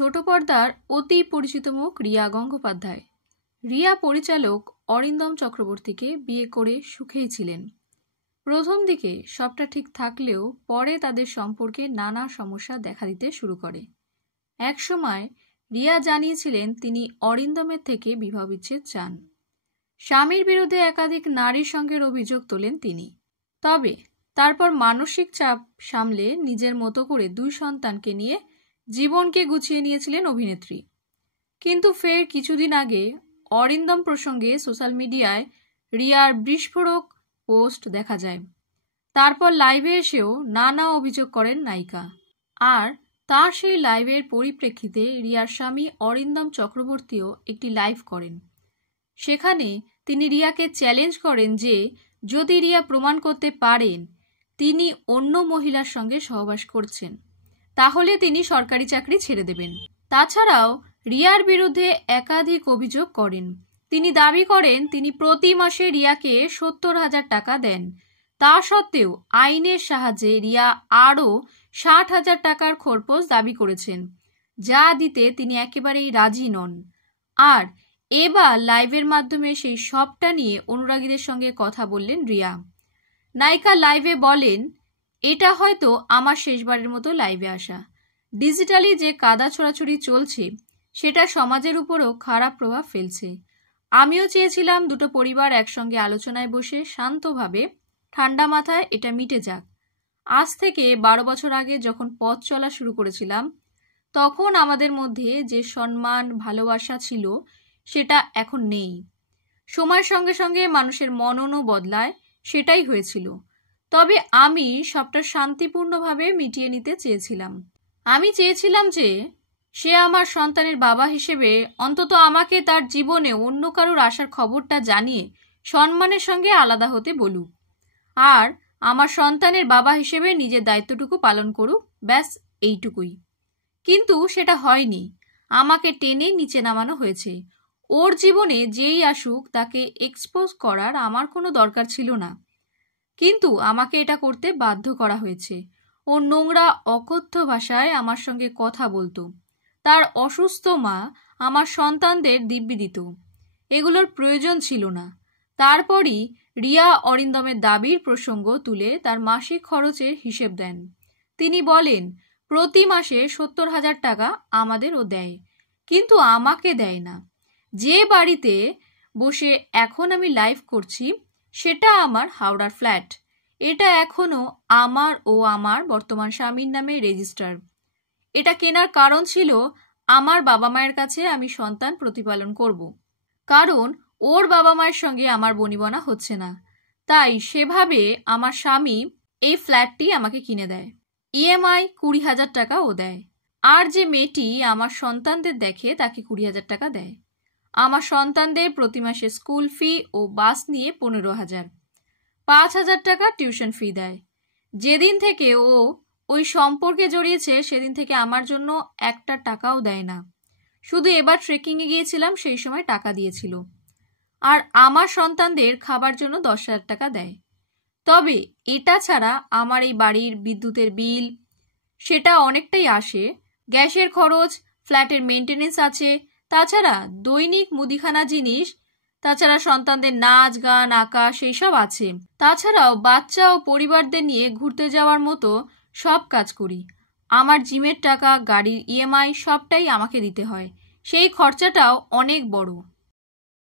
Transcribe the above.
ছোট পর্দার অতি পরিচিত মুখ রিয়া গঙ্গোপাধ্যায়। রিয়া পরিচালক অরিন্দম চক্রবর্তীকে বিয়ে করে সুখেই ছিলেন। প্রথম দিকে সবটা ঠিক থাকলেও পরে তাদের সম্পর্কে নানা সমস্যা দেখা দিতে শুরু করে। একসময় রিয়া জানিয়েছিলেন তিনি অরিন্দমের থেকে বিবাহ বিচ্ছেদ চান। স্বামীর বিরুদ্ধে একাধিক নারীর সঙ্গের অভিযোগ তোলেন তিনি। তবে তারপর মানসিক চাপ সামলে নিজের মতো করে 2 সন্তানকে নিয়ে জীবনকে গুছিয়ে নিয়েছিলেন অভিনেত্রী। কিন্তু ফের কিছুদিন আগে অরিন্দম প্রসঙ্গে সোশ্যাল মিডিয়ায় রিয়ার বিস্ফোরক পোস্ট দেখা যায়। তারপর লাইভে এসেও নানা অভিযোগ করেন নায়িকা। আর তার সেই লাইভের পরিপ্রেক্ষিতে রিয়ার স্বামী অরিন্দম চক্রবর্তীও একটি লাইভ করেন। সেখানে তিনি রিয়াকে চ্যালেঞ্জ করেন যে যদি রিয়া প্রমাণ করতে পারেন তিনি অন্য মহিলার সঙ্গে সহবাস করছেন, তাহলে তিনি সরকারি চাকরি ছেড়ে দেবেন। তাছাড়াও রিয়ার বিরুদ্ধে একাধিক অভিযোগ করেন। তিনি দাবি করেন তিনি প্রতি মাসে রিয়াকে 70,000 টাকা দেন। তা সত্ত্বেও আইনের সাহায্যে রিয়া আরও 60,000 টাকার খরপোশ দাবি করেছেন, যা দিতে তিনি একেবারেই রাজি নন। আর এবার লাইভের মাধ্যমে সেই সবটা নিয়ে অনুরাগীদের সঙ্গে কথা বললেন রিয়া। নায়িকা লাইভে বলেন, এটা হয়তো আমার শেষবারের মতো লাইভে আসা। ডিজিটালি যে কাদা ছোড়াছুড়ি চলছে সেটা সমাজের উপরও খারাপ প্রভাব ফেলছে। আমিও চেয়েছিলাম দুটো পরিবার একসঙ্গে আলোচনায় বসে শান্তভাবে ঠান্ডা মাথায় এটা মিটে যাক। আজ থেকে 12 বছর আগে যখন পথ চলা শুরু করেছিলাম তখন আমাদের মধ্যে যে সম্মান ভালোবাসা ছিল সেটা এখন নেই। সময়ের সঙ্গে সঙ্গে মানুষের মননও বদলায়, সেটাই হয়েছিল। তবে আমি সবটা শান্তিপূর্ণভাবে মিটিয়ে নিতে চেয়েছিলাম। আমি চেয়েছিলাম যে সে আমার সন্তানের বাবা হিসেবে অন্তত আমাকে তার জীবনে অন্য কারোর আসার খবরটা জানিয়ে সম্মানের সঙ্গে আলাদা হতে বলুক, আর আমার সন্তানের বাবা হিসেবে নিজের দায়িত্বটুকু পালন করুক, ব্যাস এইটুকুই। কিন্তু সেটা হয়নি। আমাকে টেনে নিচে নামানো হয়েছে। ওর জীবনে যেই আসুক তাকে এক্সপোজ করার আমার কোনো দরকার ছিল না, কিন্তু আমাকে এটা করতে বাধ্য করা হয়েছে। ও নোংরা অকথ্য ভাষায় আমার সঙ্গে কথা বলতো। তার অসুস্থ মা আমার সন্তানদের দিব্যি দিত। এগুলোর প্রয়োজন ছিল না। তারপরই রিয়া অরিন্দমের দাবির প্রসঙ্গ তুলে তার মাসিক খরচের হিসেব দেন। তিনি বলেন, প্রতি মাসে 70,000 টাকা আমাদের ও দেয়, কিন্তু আমাকে দেয় না। যে বাড়িতে বসে এখন আমি লাইভ করছি সেটা আমার হাওড়ার ফ্ল্যাট। এটা এখনো আমার ও আমার বর্তমান স্বামীর নামে রেজিস্টার। এটা কেনার কারণ ছিল আমার বাবা মায়ের কাছে আমি সন্তান প্রতিপালন করব, কারণ ওর বাবা মায়ের সঙ্গে আমার বনিবনা হচ্ছে না। তাই সেভাবে আমার স্বামী এই ফ্ল্যাটটি আমাকে কিনে দেয়। ইএমআই 20,000 টাকা ও দেয়। আর যে মেয়েটি আমার সন্তানদের দেখে তাকে 20,000 টাকা দেয়। আমার সন্তানদের প্রতি মাসে স্কুল ফি ও বাস নিয়ে 15,000, 5,000 টাকা টিউশন ফি দেয়। যেদিন থেকে ও ওই সম্পর্কে জড়িয়েছে সেদিন থেকে আমার জন্য একটা টাকাও দেয় না। শুধু এবার ট্রেকিংয়ে গিয়েছিলাম সেই সময় টাকা দিয়েছিল। আর আমার সন্তানদের খাবার জন্য 10,000 টাকা দেয়। তবে এটা ছাড়া আমার এই বাড়ির বিদ্যুতের বিল সেটা অনেকটাই আসে, গ্যাসের খরচ, ফ্ল্যাটের মেনটেনেন্স আছে, তাছাড়া দৈনিক মুদিখানা জিনিস, তাছাড়া সন্তানদের নাচ গান আঁকা সেই সব আছে। তাছাড়াও বাচ্চা ও পরিবারদের নিয়ে ঘুরতে যাওয়ার মতো সব কাজ করি। আমার জিমের টাকা, গাড়ির ইএমআই সবটাই আমাকে দিতে হয়। সেই খরচাটাও অনেক বড়।